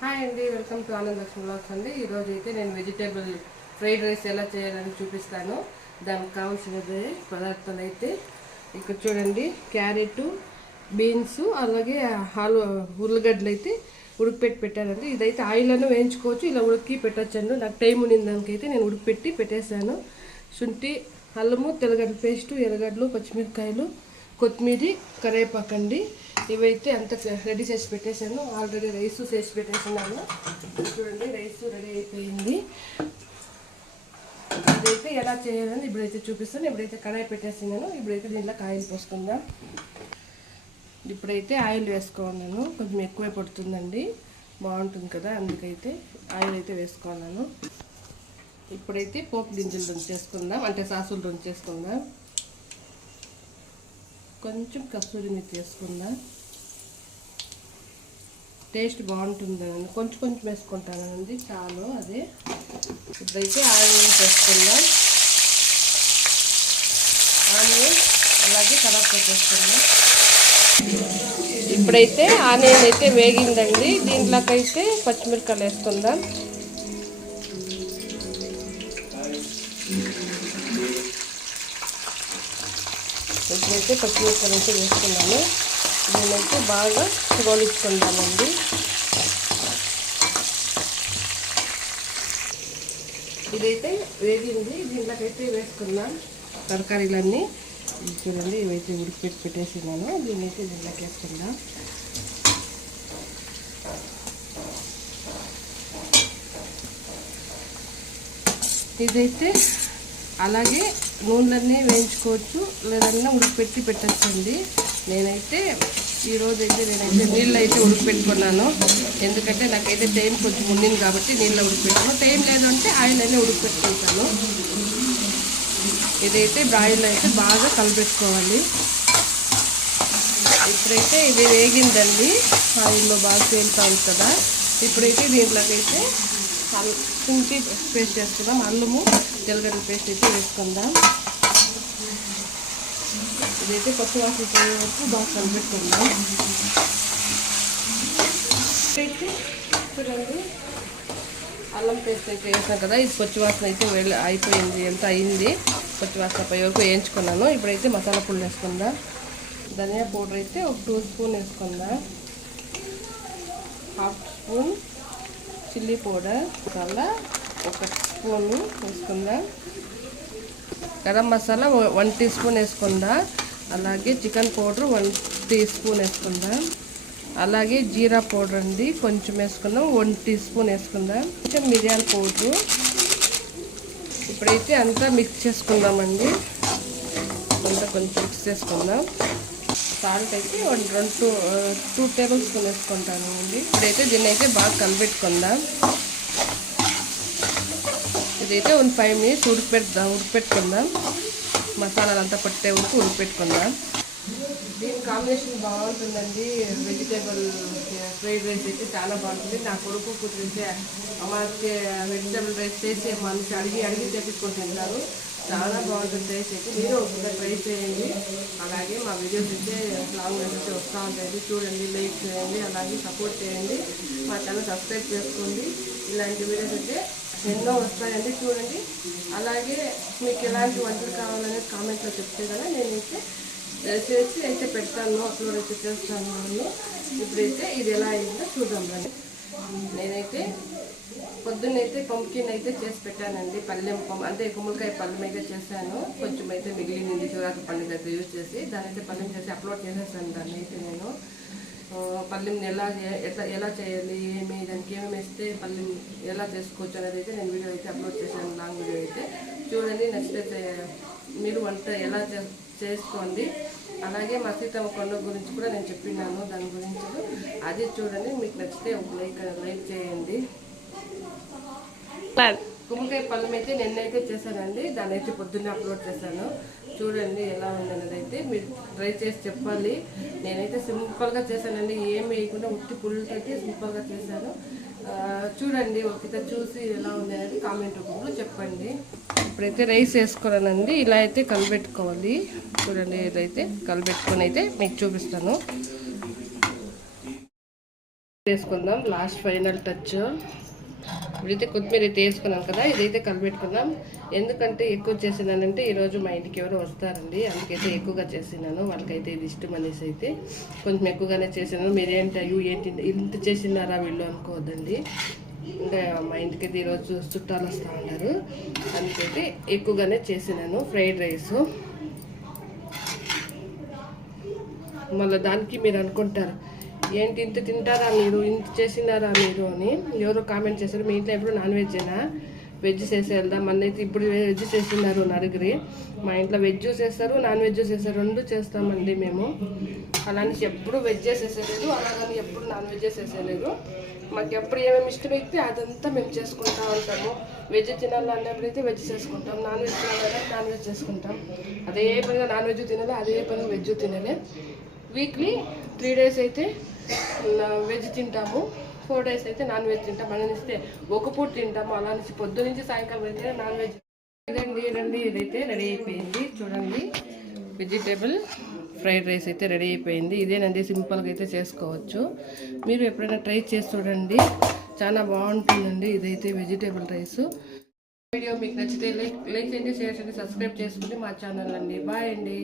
Hi అండి, welcome to Anand Lakshmi blogs అండి. ఈరోజు అయితే నేను వెజిటేబుల్ ఫ్రైడ్ రైస్ ఎలా చేయాలని చూపిస్తాను. దానికి కావాల్సిన పదార్థాలు అయితే ఇక్కడ చూడండి. క్యారెట్, బీన్స్, అలాగే ఉల్లిగడ్డలు అయితే ఉడికిపెట్టి పెట్టానండి. ఇదైతే ఆయిల్లోనే వేయించుకోవచ్చు, ఇలా ఉడికి పెట్టచ్చండి. నాకు టైం ఉండిన దానికైతే నేను ఉడికిపెట్టి పెట్టేశాను. శుంఠి, అల్లము, తెల్లగడ్డ పేస్టు, ఎర్రగడ్డలు, పచ్చిమిరపకాయలు, కొత్తిమీర, కరివేపాకండి. ఇవైతే అంత రెడీ చేసి పెట్టేశాను. ఆల్రెడీ రైస్ చేసి పెట్టేసినాను. చూడండి, రైస్ రెడీ అయిపోయింది. ఇదైతే ఎలా చేయాలని ఇప్పుడైతే చూపిస్తాను. ఇప్పుడైతే కడాయి పెట్టేసినాను. ఇప్పుడైతే దీంట్లో ఆయిల్ పోసుకుందాం. ఇప్పుడైతే ఆయిల్ వేసుకోన్నాను. కొంచెం ఎక్కువే పడుతుందండి, బాగుంటుంది కదా, అందుకైతే ఆయిల్ అయితే వేసుకున్నాను. ఇప్పుడైతే పోపు గింజలు దంచేసుకుందాం, అంటే సాసులు దంచేసుకుందాం. కొంచెం కస్తూరి మెత్తి వేసుకుందాం, టేస్ట్ బాగుంటుందండి. కొంచెం కొంచెం వేసుకుంటానండి, చాలు అదే. ఇప్పుడైతే ఆనియన్ వేసుకుందాం. ఆనియన్ అలాగే కరివేపాకు వేసుకుందాం. ఇప్పుడైతే ఆనియన్ అయితే వేగిందండి. దీంట్లోకైతే పచ్చిమిరపకాయలు వేసుకుందాం. ఇప్పుడైతే పచ్చిమిరపకాయలు అయితే వేసుకున్నాను. దీన్నైతే బాగా గోలించుకుందామండి. ఇదైతే వేగింది. దీంట్లోకైతే వేసుకుందాం తరకారీలన్నీ. చూడండి, ఇవైతే ఉడికిపెట్టి పెట్టేసినాను. దీన్నైతే దీంట్లోకి వేసుకుందాం. ఇదైతే అలాగే నూనెలన్నీ వేయించుకోవచ్చు, లేదన్నా ఉడికిపెట్టి పెట్టచ్చండి. నేనైతే ఈరోజైతే నీళ్ళు అయితే ఉడికిపెట్టుకున్నాను. ఎందుకంటే నాకైతే టైం కొంచెం ఉండింది కాబట్టి నీళ్ళు ఉడికిపెట్టాను. టైం లేదంటే ఆయిల్ అన్నీ ఉడికిపెట్టుకుంటాను. ఇదైతే ఆయిల్ అయితే బాగా కలిపెట్టుకోవాలి. ఇప్పుడైతే ఇది వేగిందండి, ఆయిల్లో బాగా తేలుతుంది కదా. ఇప్పుడైతే దీంట్లోకైతే శుంఠి పేస్ట్ వేసుకుందాం. అల్లము, తెల్లగడ్డ పేస్ట్ అయితే వేసుకుందాం. ఇదైతే పచ్చివాసన పోయే వరకు బాగా కలిపెట్టుకుందాం. అయితే చూడండి, అల్లం పేస్ట్ అయితే వేసాం కదా, ఇది పచ్చివాసన అయితే అయిపోయింది. ఎంత అయింది, పచ్చివాసన పోయే వరకు వేయించుకున్నాను. ఇప్పుడైతే మసాలా పొడి వేసుకుందాం. ధనియా పౌడర్ అయితే ఒక 2 స్పూన్ వేసుకుందాం. 1/2 spoon chilli powder, masala 1 spoon వేసుకుందాం. గరం మసాలా 1 టీ స్పూన్ వేసుకుందాం. అలాగే చికెన్ పౌడర్ 1 టీ స్పూన్ వేసుకుందాం. అలాగే జీరా పౌడర్ అండి కొంచెం వేసుకుందాం, 1 టీ స్పూన్ వేసుకుందాం. కొంచెం మిరియాల పౌడరు. ఇప్పుడైతే అంతా మిక్స్ చేసుకుందామండి. అంతా కొంచెం మిక్స్ చేసుకుందాం. సాల్ట్ అయితే 2 టేబుల్ స్పూన్ వేసుకుంటాను అండి. ఇప్పుడైతే దీన్ని అయితే బాగా కలిపెట్టుకుందాం. ఇదైతే 5 మినిట్స్ ఉడికిపెట్టుకుందాం. మసాలాలు అంతా పట్టే వరకు ఉడికిపెట్టుకుందాం. దీని కాంబినేషన్ బాగుంటుందండి. వెజిటేబుల్ ఫ్రైడ్ రైస్ అయితే చాలా బాగుంటుంది. నా కొడుకు కూర్చుంటే అమ్మ వెజిటేబుల్ రైస్ చేసి మనకి అడిగి తెప్పించుకుంటుంటారు. చాలా బాగుంటుంది టేస్ట్ అయితే. మీరు ఒకసారి ట్రై చేయండి. అలాగే మా వీడియోస్ అయితే లాంగ్ అయితే వస్తూ ఉంటాయండి, చూడండి, లైక్ చేయండి, అలాగే సపోర్ట్ చేయండి. మా ఛానల్ సబ్స్క్రైబ్ చేసుకోండి. ఇలాంటి వీడియోస్ అయితే ఎన్నో వస్తాయండి, చూడండి. అలాగే మీకు ఎలాంటి వంటలు కావాలనేది కామెంట్లో చెప్తే కదా నేనైతే చేసి అయితే పెడతాను, అప్లోడ్ అయితే చేస్తాను. ఇప్పుడైతే ఇది ఎలా అయిందో చూద్దాం రండి. నేనైతే పొద్దున్నైతే పంకిన్ అయితే చేసి పెట్టానండి. పల్లెం అంటే గుమ్మడికాయ పల్లెం అయితే చేశాను. కొంచెం అయితే మిగిలింది శివరాత్రి పండుగ అయితే యూజ్ చేసి దాని అయితే పల్లెం చేసి అప్లోడ్ చేసేసాను. దాన్ని అయితే నేను పల్లెంని ఎలా చేయాలి, దానికి ఏమేమి వేస్తే పల్లెం ఎలా చేసుకోవచ్చు అనేది అయితే నేను వీడియో అయితే అప్లోడ్ చేశాను, లాంగ్ వీడియో అయితే. చూడండి, నచ్చితే మీరు వంట ఎలా చేసుకోండి. అలాగే మా సీతమ్మ కొండ గురించి కూడా నేను చెప్పినాను, దాని గురించి అది చూడండి. మీకు నచ్చితే ఒక లైక్ చేయండి. గుమ్మడికాయ పళ్ళం అయితే నిన్నైతే చేశానండి, దాన్ని అయితే పొద్దున్నే అప్లోడ్ చేశాను. చూడండి ఎలా ఉందనేది అయితే మీరు ట్రై చేసి చెప్పాలి. నేనైతే సింపుల్గా చేశానండి, ఏం వేయకుండా ఉట్టి పుల్లతోటి సింపుల్గా చేశాను. చూడండి, ఒకసారి చూసి ఎలా ఉంది అనేది కామెంట్ రూపంలో చెప్పండి. ఇప్పుడైతే రైస్ వేసుకోవాలండి, ఇలా అయితే కలిపెట్టుకోవాలి. చూడండి, ఇదైతే కలిపెట్టుకొని అయితే మీకు చూపిస్తాను. వేసుకుందాం. Last final touch. ఇదైతే కొత్తిమీర అయితే వేసుకున్నాం కదా, ఇదైతే కలిపెట్టుకుందాం. ఎందుకంటే ఎక్కువ చేసినానంటే ఈరోజు మా ఇంటికి ఎవరు వస్తారండి, అందుకైతే ఎక్కువగా చేసినాను. వాళ్ళకైతే ఇది ఇష్టం అనేసి అయితే కొంచెం ఎక్కువగానే చేసినాను. మీరేంటి అయ్యో ఏంటి ఇంత చేసినారా వీళ్ళు అనుకోవద్దండి. ఇంకా మా ఇంటికి ఈరోజు చుట్టాలు వస్తూ ఉన్నారు, అందుకైతే ఎక్కువగానే చేసినాను ఫ్రైడ్ రైస్. మళ్ళీ దానికి మీరు అనుకుంటారు ఏంటి ఇంత తింటారా మీరు, ఇంత చేసినారా మీరు అని ఎవరో కామెంట్ చేశారు. మీ ఇంట్లో ఎప్పుడు నాన్ వెజ్జేనా, వెజ్ చేసి వెళ్దాం. అయితే ఇప్పుడు వెజ్ చేస్తున్నారు నలుగురి. మా ఇంట్లో వెజ్ చేస్తారు, నాన్ వెజ్ చేస్తారు, రెండు చేస్తామండి మేము. అలానే ఎప్పుడు వెజ్ చేసేసేలేదు, అలాగని ఎప్పుడు నాన్ వెజ్ చేసేసేలేదు. మాకు ఎప్పుడు ఏమేమి ఇష్టమైతే అదంతా మేము చేసుకుంటూ ఉంటాము. వెజ్ తినాలి అన్నప్పుడైతే వెజ్ చేసుకుంటాం, నాన్ వెజ్ తినాలంటే నాన్ వెజ్ చేసుకుంటాం. అదే పనిగా నాన్ వెజ్ తినాలి, అదే పనిగా వెజ్ తినాలి. వీక్లీ 3 days అయితే వెజ్ తింటాము, 4 days అయితే నాన్ వెజ్ తింటాం. అనిస్తే ఒక పూట తింటాము, అలా నుంచి పొద్దు నుంచి సాయంకాలం అయితే నాన్ వెజ్. ఇదండి ఇదైతే రెడీ అయిపోయింది చూడండి. వెజిటేబుల్ ఫ్రైడ్ రైస్ అయితే రెడీ అయిపోయింది. ఇదేనండి, సింపుల్గా అయితే చేసుకోవచ్చు. మీరు ఎప్పుడైనా ట్రై చేసి చూడండి, చాలా బాగుంటుందండి. ఇదైతే వెజిటేబుల్ రైస్. వీడియో మీకు నచ్చితే లైక్ చేయండి, షేర్ చేయండి, సబ్స్క్రైబ్ చేసుకోండి మా ఛానల్ అండి. బాయ్ అండి.